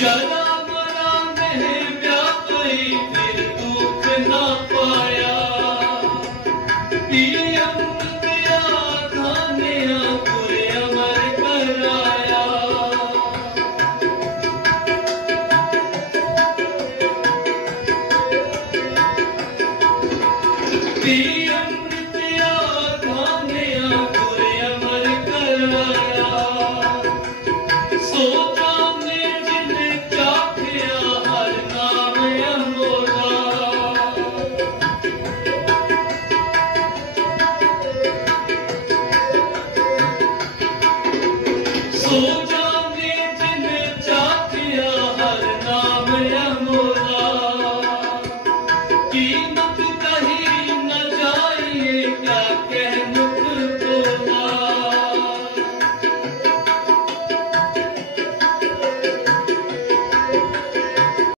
जरा मरा नहीं व्यापी फिर दुख न पाया पियम दिया खाने पूरे अमर कराया पी